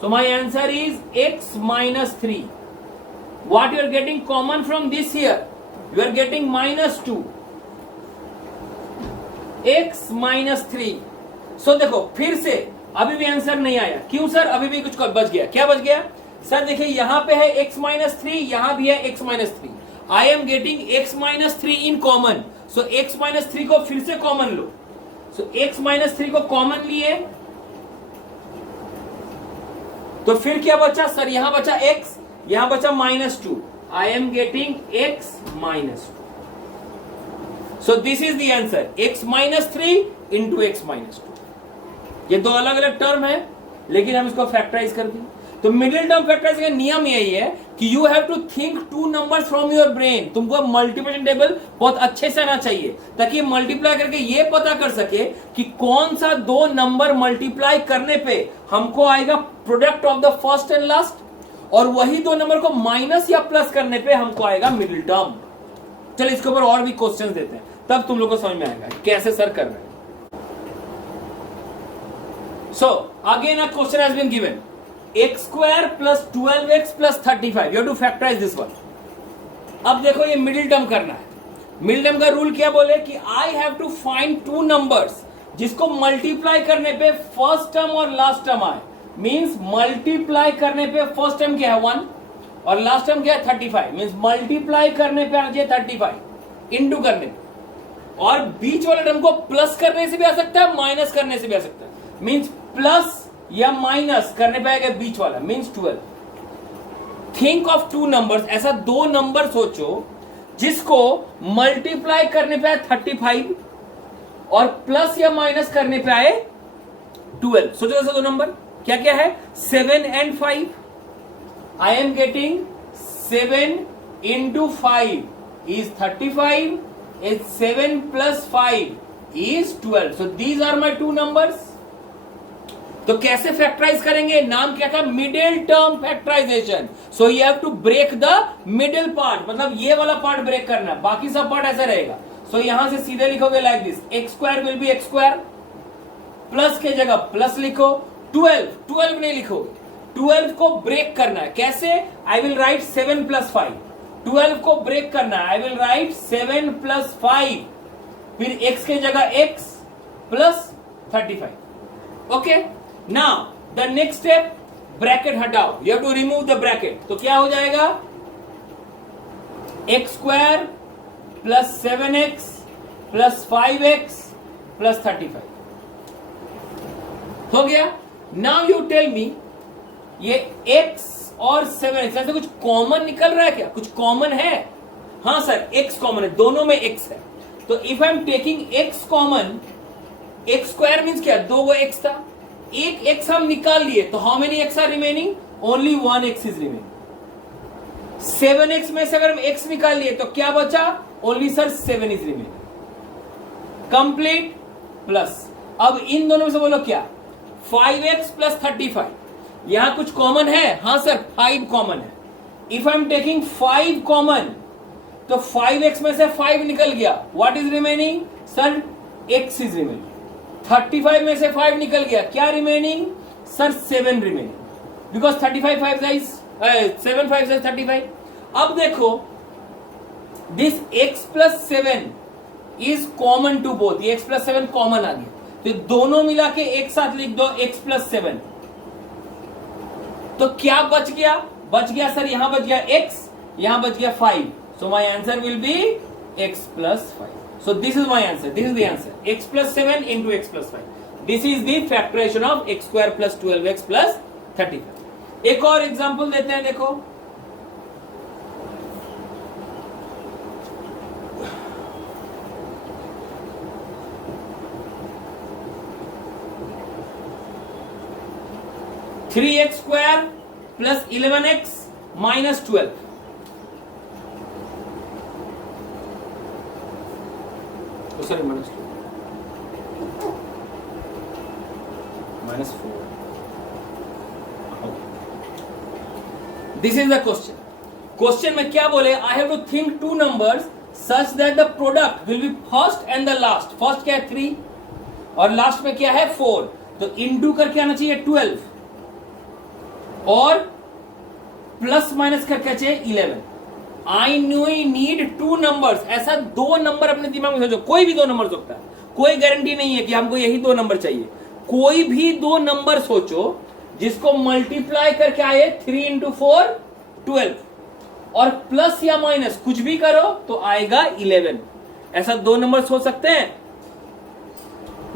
so my answer is x - 3. What you are getting common from this here? You are getting -2, x - 3. So देखो फिर से अभी भी answer नहीं आया. क्यों sir? अभी भी कुछ बच गया. क्या बच गया सर? देखिए यहां पे है x - 3, यहां भी है x - 3. I am getting x - 3 in common. So x - 3 को फिर से कॉमन लो. So x - 3 को कॉमन लिए तो फिर क्या बचा सर? यहां बचा x, यहां बचा -2. I am getting x - 2. So this is the answer, x - 3 into x - 2. ये दो अलग अलग टर्म है, लेकिन हम इसको फैक्टराइज कर दें. तो मिडिल टर्म फैक्टराइज का नियम यही है कि you have to think 2 numbers from your brain. तुमको मल्टीप्लिकेशन टेबल बहुत अच्छे से आना चाहिए, ताकि मल्टीप्लाई करके ये पता कर सके कि कौन सा 2 नंबर मल्टीप्लाई करने पे हमको आएगा product of the first and last, और वही 2 नंबर को माइनस या प्लस करने पे हमको आएगा मिडिल टर्म. चलिए इसके ऊपर और भी क्वेश्चंस देते हैं, तब तुम लोग को समझ में आएगा कैसे सर कर रहे हैं. So again a question has been given, x² + 12x + 35. You have to factorize this one. अब देखो ये मिडिल टर्म करना है. मिडिल टर्म का रूल क्या बोले कि I have to find 2 numbers जिसको मल्टीप्लाई करने पे फर्स्ट टर्म और लास्ट टर्म आए. मीन्स मल्टीप्लाई करने पे फर्स्ट टर्म क्या है 1 और लास्ट टर्म क्या है 35. मीन्स मल्टीप्लाई करने पे आ जाए 35 इंटू करने पे, और बीच वाले टर्म को प्लस करने से भी आ सकता है, माइनस करने से भी आ सकता है. मीन्स प्लस या माइनस करने पे आएगा बीच वाला, मीन्स 12. थिंक ऑफ 2 नंबर्स, ऐसा 2 नंबर सोचो जिसको मल्टीप्लाई करने पे आए 35 और प्लस या माइनस करने पे आए 12. सोचो ऐसा 2 नंबर क्या क्या है? 7 and 5. I am getting 7 into 5 is 35. Is 7 plus 5 is 12. So these are my 2 numbers. तो कैसे फैक्टराइज करेंगे? नाम क्या था? Middle term factorization. So you have to break the middle part, मतलब ये वाला पार्ट ब्रेक करना है, बाकी सब पार्ट ऐसा रहेगा. सो यहां से सीधे लिखोगे like this, x² will be x², plus के जगह प्लस लिखो. 12 नहीं लिखोगे, 12 को ब्रेक करना है. कैसे? आई विल राइट 7 + 5. 12 को ब्रेक करना है, आई विल राइट 7 + 5, फिर x के जगह x plus 35. Okay, now the next step, bracket हटाओ. You have to remove the bracket. तो क्या हो जाएगा? x² + 7x + 5x + 35 हो गया. नाउ यू टेल मी, ये x और 7x ऐसे कुछ कॉमन निकल रहा है क्या? कुछ कॉमन है? हाँ सर, x कॉमन है, दोनों में x है. तो if I am taking x common, x² means क्या? 2 x था, एक x हम निकाल लिए, तो how many x are remaining? Only 1 x is remaining. 7x में से अगर हम x निकाल लिए तो क्या बचा? Only sir 7 is remaining. Complete. Plus अब इन दोनों में से बोलो क्या? 5x + 35. यहां कुछ कॉमन है? हाँ सर, 5 कॉमन है. If I am taking 5 common, तो 5x में से 5 निकल गया. What is remaining? Sir x is remaining. 35 में से 5 निकल गया, क्या remaining? Sir 7 remaining, because 35 5 size 7 5 size 35. अब देखो, this x + 7 is common to both. ये x + 7 कॉमन आ गया, तो दोनों मिला के एक साथ लिख दो, x + 7. तो क्या बच गया? बच गया सर, यहां बच गया x, यहां बच गया 5, so my answer will be x plus 5. So this is my answer. This is the answer. X plus 7 into x plus 5. This is the factorization of x square plus 12x plus 35. एक और example देते हैं, देखो. Three x square plus 11x minus 12. Sorry, minus 4. Okay. This is the question. Question में क्या बोले? I have to think two numbers such that the product will be first and the last. First क्या है 3 और last में क्या है 4. तो इंटू करके आना चाहिए 12 और प्लस माइनस करके चाहिए 11. I need two numbers. ऐसा दो नंबर अपने दिमाग में सोचो, कोई भी दो नंबर सकता है, कोई गारंटी नहीं है कि हमको यही दो नंबर चाहिए. कोई भी दो नंबर सोचो जिसको मल्टीप्लाई करके आए 3 इंटू 4 12 और प्लस या माइनस कुछ भी करो तो आएगा 11. ऐसा दो नंबर सोच सकते हैं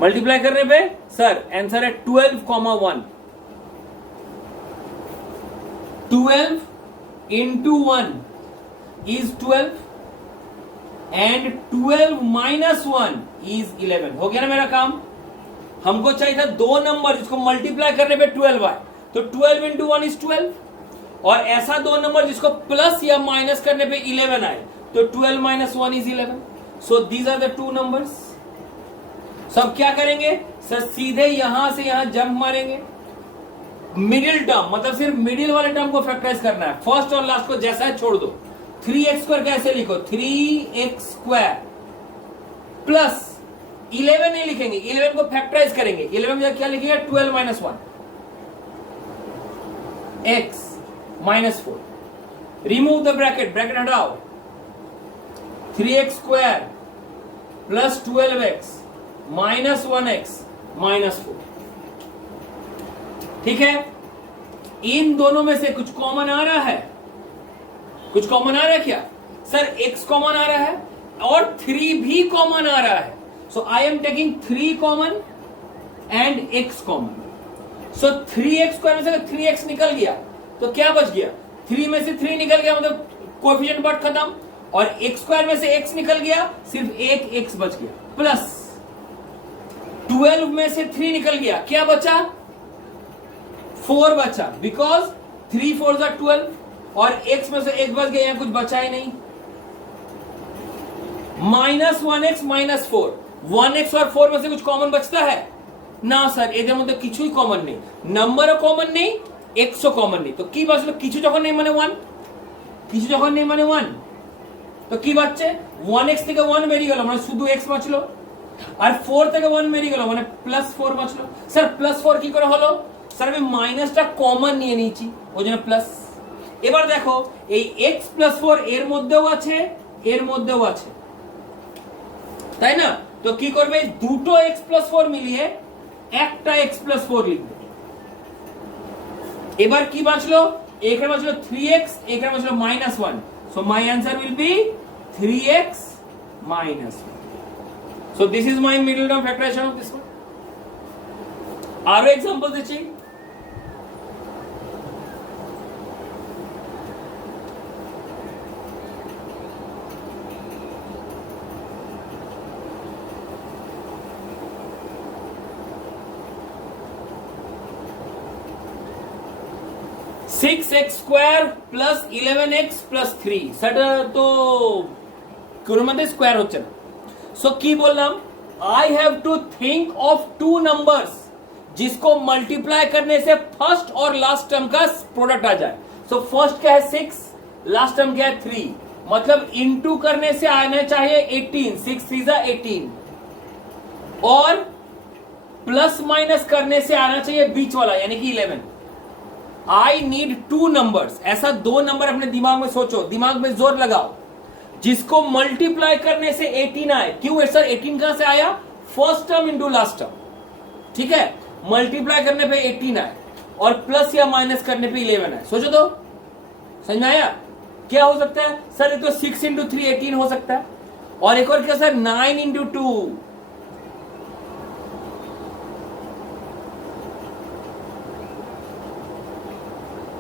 मल्टीप्लाई करने पे? सर आंसर है 12,1. 12 into 1 is 12 and 12 minus 1 is 11. हो गया ना मेरा काम. हमको चाहिए था दो नंबर जिसको मल्टीप्लाई करने पे 12 आए, तो 12 इंटू 1 is 12 और ऐसा दो नंबर जिसको प्लस या माइनस करने पे 11 आए, तो 12 minus 1 is 11. So these are the two numbers. सब क्या करेंगे सर? सीधे यहां से यहां जंप मारेंगे. मिडिल टर्म मतलब सिर्फ मिडिल वाले टर्म को फैक्टराइज करना है. फर्स्ट और लास्ट को जैसा है छोड़ दो. 3x स्क्वायर कैसे लिखो? 3x स्क्वायर प्लस 11 नहीं लिखेंगे, 11 को फैक्टराइज करेंगे. 11 में क्या लिखेगा? 12 minus 1 x minus 4. Remove the bracket, bracket हटाओ. 3x square plus 12x minus 1x minus 4. ठीक है. इन दोनों में से कुछ कॉमन आ रहा है? कुछ कॉमन आ रहा है क्या? सर x कॉमन आ रहा है और 3 भी कॉमन आ रहा है. So I am taking 3 common and x common. So 3x square में से 3x निकल गया तो क्या बच गया? 3 में से 3 निकल गया मतलब कोएफिशिएंट पार्ट खत्म. और x स्क्वायर में से x निकल गया, सिर्फ एक x बच गया. प्लस 12 में से 3 निकल गया, क्या बचा? 4 बचा. बिकॉज 3 4 जा 12 और x में से एक बच गया, यहां कुछ बचा ही नहीं. Minus 1x minus 4. 1x और 4 में से कुछ कॉमन बचता है ना सर? এদের মধ্যে কিছুই কমন নেই, নাম্বারও কমন নেই, xও কমন নেই. তো কি বাঁচলো? কিছু যখন নেই মানে 1, কিছু যখন নেই মানে 1, তো কি বাঁচছে? 1x থেকে 1 বেরিয়ে গেল মানে শুধু x বাঁচলো, আর 4 থেকে 1 বেরিয়ে গেল মানে প্লাস 4 বাঁচলো. স্যার প্লাস 4 কি করে হলো? স্যার আমি মাইনাসটা কমন নিয়ে নিয়েছি ওই জন্য প্লাস. এবার দেখো এই x প্লাস 4 এর মধ্যেও আছে, এর মধ্যেও আছে, তাই না? তো কি করবে? দুটো x প্লাস 4 মিলিয়ে একটা x প্লাস 4 লিখবে. এবার কি বাঁচলো? এখানে বাঁচলো 3x, এখানে বাঁচলো minus 1. So my answer will be 3x minus 1. So this is my middle term factorisation of this one. আরো এক্সাম্পল দিচ্ছি. 6x square plus 11x plus 3. সেটা তো কোন মতে স্কয়ার হচ্ছে না. সো কি বললাম? I have to think of two numbers जिसको मल्टीप्लाई करने से फर्स्ट और लास्ट टर्म का प्रोडक्ट आ जाए. सो फर्स्ट क्या है 6, लास्ट टर्म क्या है 3, मतलब इनटू करने से आना चाहिए 18. 6 3 18 और प्लस माइनस करने से आना चाहिए बीच वाला यानी कि 11. I need two numbers. ऐसा दो नंबर अपने दिमाग में सोचो, दिमाग में जोर लगाओ, जिसको मल्टीप्लाई करने से 18 आए. क्यों सर 18 कहां से आया? First term into last term. ठीक है, मल्टीप्लाई करने पे 18 आए और प्लस या माइनस करने पे 11 आए. सोचो तो, समझ में आया? क्या हो सकता है सर? ये तो 6 इंटू 3 18 हो सकता है। और एक और क्या सर? 9 इंटू 2।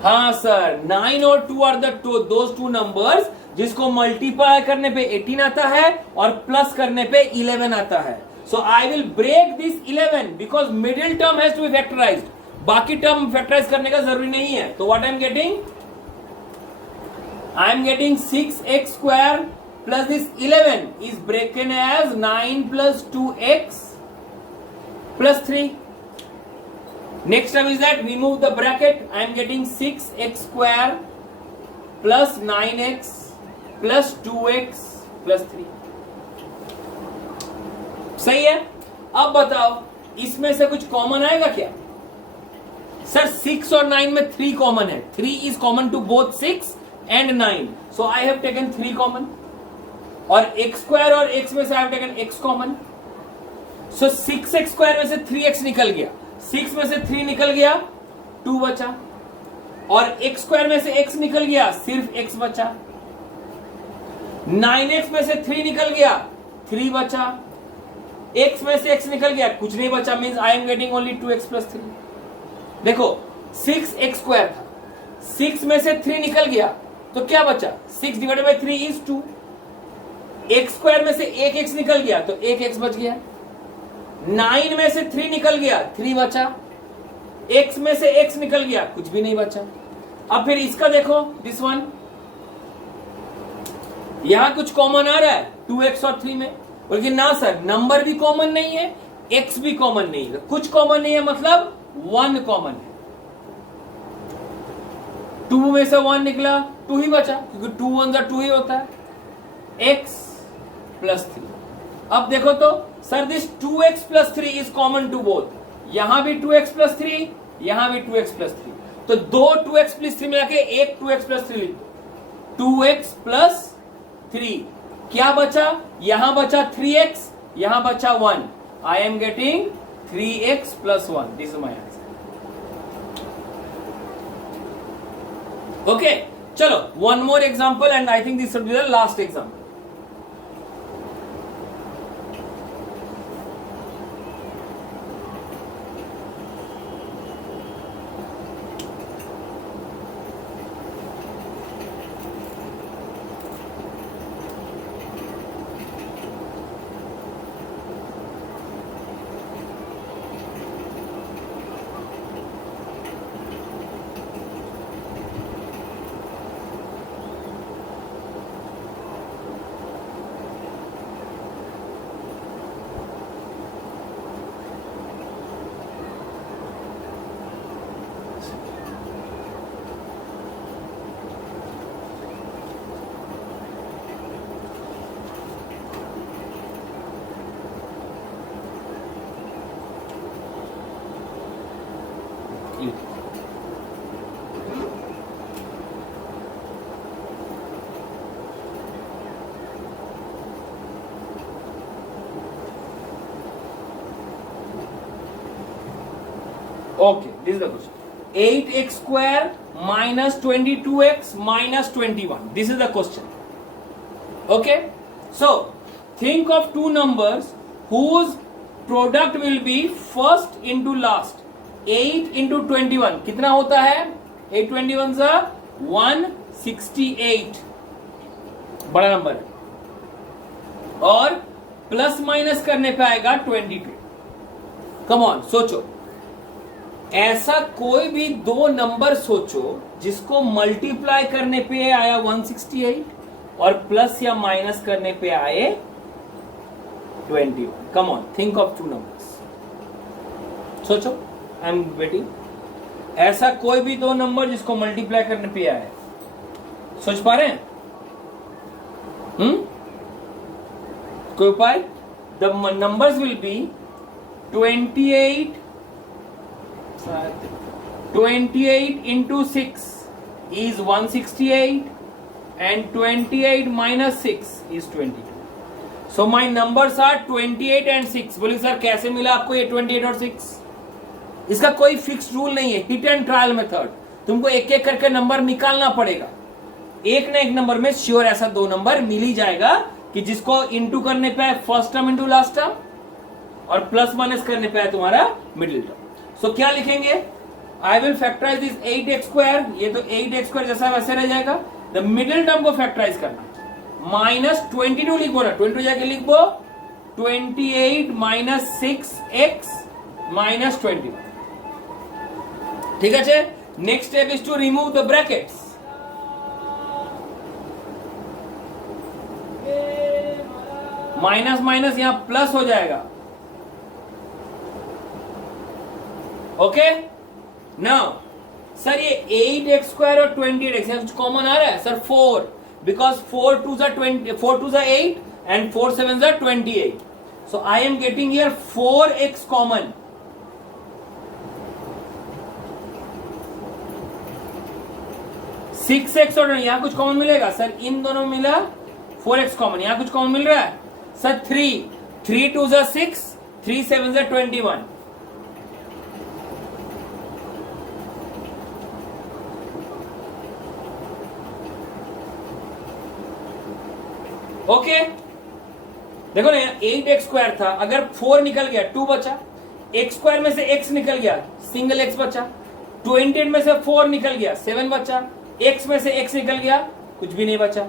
हाँ सर, 9 और 2 आर दोज टू नंबर्स जिसको मल्टीप्लाई करने पे 18 आता है और प्लस करने पे 11 आता है। So I will break this 11 because middle term has to be factorised, बाकी टर्म फैक्टराइज करने का जरूरी नहीं है। तो what I am getting? I am getting 6x square plus this 11 is broken as 9 plus 2x plus 3. Next term is that remove the bracket. I am getting 6x square plus 9x plus 2x plus 3. सही है? अब बताओ इसमें से कुछ common आएगा क्या? Sir 6 और 9 में 3 कॉमन है। 3 is common to both 6 and 9. So I have taken 3 common. और x square और x में से I have taken x common. So 6x square में से 3x निकल गया, 6 में से 3 निकल गया, 2 बचा। और x square में से x निकल गया, सिर्फ x बचा। 9x में से 3 निकल गया, 3 बचा। x में से x निकल गया, कुछ नहीं बचा, means I am getting only 2x plus 3. देखो 6x square था, 6 में से 3 निकल गया तो क्या बचा? 6 divided by 3 is 2। x square में से एक x निकल गया तो एक x बच गया। 9 में से 3 निकल गया, 3 बचा। x में से x निकल गया, कुछ भी नहीं बचा। अब फिर इसका देखो, दिस वन, यहां कुछ कॉमन आ रहा है 2x और 3 में, बल्कि ना सर नंबर भी कॉमन नहीं है, x भी कॉमन नहीं है। कुछ कॉमन नहीं है मतलब 1 कॉमन है। 2 में से 1 निकला, 2 ही बचा, क्योंकि 2 1 2 ही होता है। x plus 3। अब देखो तो sir this 2x plus 3 is common to both. यहां भी 2x प्लस 3, यहां भी 2x प्लस 3, तो दो 2x प्लस 3 मिला के एक 2x प्लस 3 लिख दो। 2x प्लस 3 क्या बचा? यहां बचा 3x, यहां बचा 1। आई am getting 3x plus 1। This is my answer. Okay, चलो one more example and I think this will be the last example. Okay, this is the question. 8x square minus 22x minus 21. This is the question. Okay, so think of two numbers whose product will be first into last. 8 into 21 कितना होता है? 8 21 सा 168, बड़ा number है। और plus minus करने पे आएगा 22। कम ऑन, सोचो ऐसा कोई भी दो नंबर सोचो जिसको मल्टीप्लाई करने पे आया 168 और प्लस या माइनस करने पे आए 21। Come on, think of two numbers. सोचो, आई एम वेटिंग। ऐसा कोई भी दो नंबर जिसको मल्टीप्लाई करने पे आए, सोच पा रहे हैं? कोई उपाय? The numbers will be 28 into 6 is 168 and 28 minus 6 is 22. So my numbers are 28 and 6. बोलिए सर कैसे मिला आपको ये 28 और 6? इसका कोई फिक्स रूल नहीं है, हिट एंड ट्रायल मेथड। तुमको एक एक करके नंबर निकालना पड़ेगा। एक ना एक नंबर में श्योर ऐसा 2 नंबर मिल ही जाएगा कि जिसको इंटू करने पे first term into last term और प्लस माइनस करने पे तुम्हारा मिडिल टर्म। सो क्या लिखेंगे? I will factorise this 8x², ये तो 8x² जैसा वैसे रह जाएगा। द मिडिल टर्म को फैक्टराइज करना, -22 लिखो ना, 22 जाके लिखो 28 - 6x - 20। ठीक है। Next step is to remove the brackets. Minus minus यहां प्लस हो जाएगा। ओके, नाउ सर ये 8x² और 28x कुछ कॉमन आ रहा है sir? 4, because 4 2s are 20, 4 2s are 8 and 4 7s are 28. So I am getting here 4x common. Six x और यहां कुछ कॉमन मिलेगा सर? इन दोनों मिला 4x कॉमन, यहां कुछ कॉमन मिल रहा है sir? 3 2s are 6, 3 7s are 21. Okay, देखो ना 8x² था, अगर 4 निकल गया 2 बचा, x² में से x निकल गया सिंगल x बचा, 28 में से 4 निकल गया 7 बचा, x में से x निकल गया कुछ भी नहीं बचा,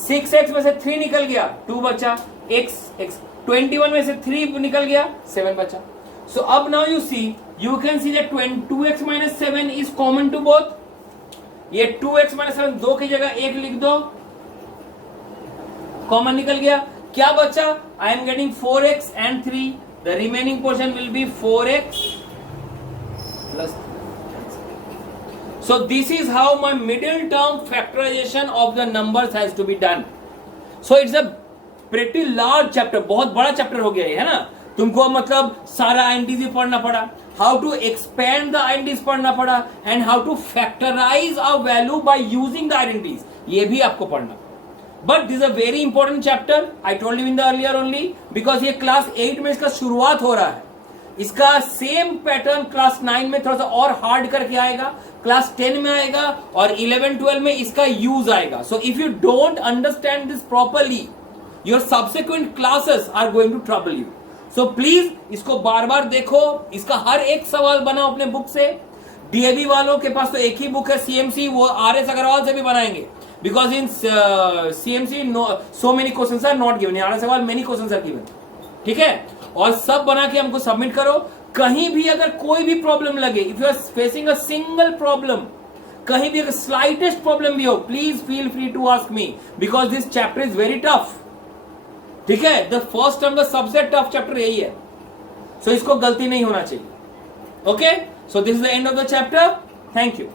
6x में से 3 निकल गया 2 बचा, x 21 में से 3 निकल गया 7 बचा। सो अब now you see, you can see that 2x - 7 is common to both. ये 2x - 7 2 की जगह 1 लिख दो, कॉमन निकल गया। क्या बचा? आई am getting 4x and 3, the remaining portion will be 4x plus 3. So this is how my middle term factorization of the numbers has to be done. So it's a pretty large chapter, बहुत बड़ा chapter हो गया है ना। तुमको मतलब सारा identities भी पढ़ना पड़ा, how to expand the identities पढ़ना पड़ा, and how to factorize a value by using the identities, ये भी आपको पढ़ना। But this a very important chapter, I told you in the earlier only, because ये क्लास 8 में इसका शुरुआत हो रहा है। इसका सेम पैटर्न क्लास 9 में थोड़ा सा और हार्ड करके आएगा, क्लास 10 में आएगा और 11 12 में इसका यूज आएगा। So if you don't understand this properly, your subsequent classes are going to trouble you. So please इसको बार बार देखो, इसका हर एक सवाल बनाओ अपने बुक से। डीएवी वालों के पास तो एक ही बुक है सीएमसी, वो आरएस अग्रवाल से भी बनाएंगे, because in CMC so many questions are not given, यहाँ सवाल many questions are given। ठीक है, और सब बना के हमको सबमिट करो। कहीं भी अगर कोई भी प्रॉब्लम लगे, if you are facing a single problem, कहीं भी अगर स्लाइटेस्ट प्रॉब्लम भी हो, please feel free to ask me, because this chapter is very tough. ठीक है, द फर्स्ट टर्म का सबसे टफ चैप्टर यही है, सो इसको गलती नहीं होना चाहिए। Okay, so this is the end of the chapter. Thank you.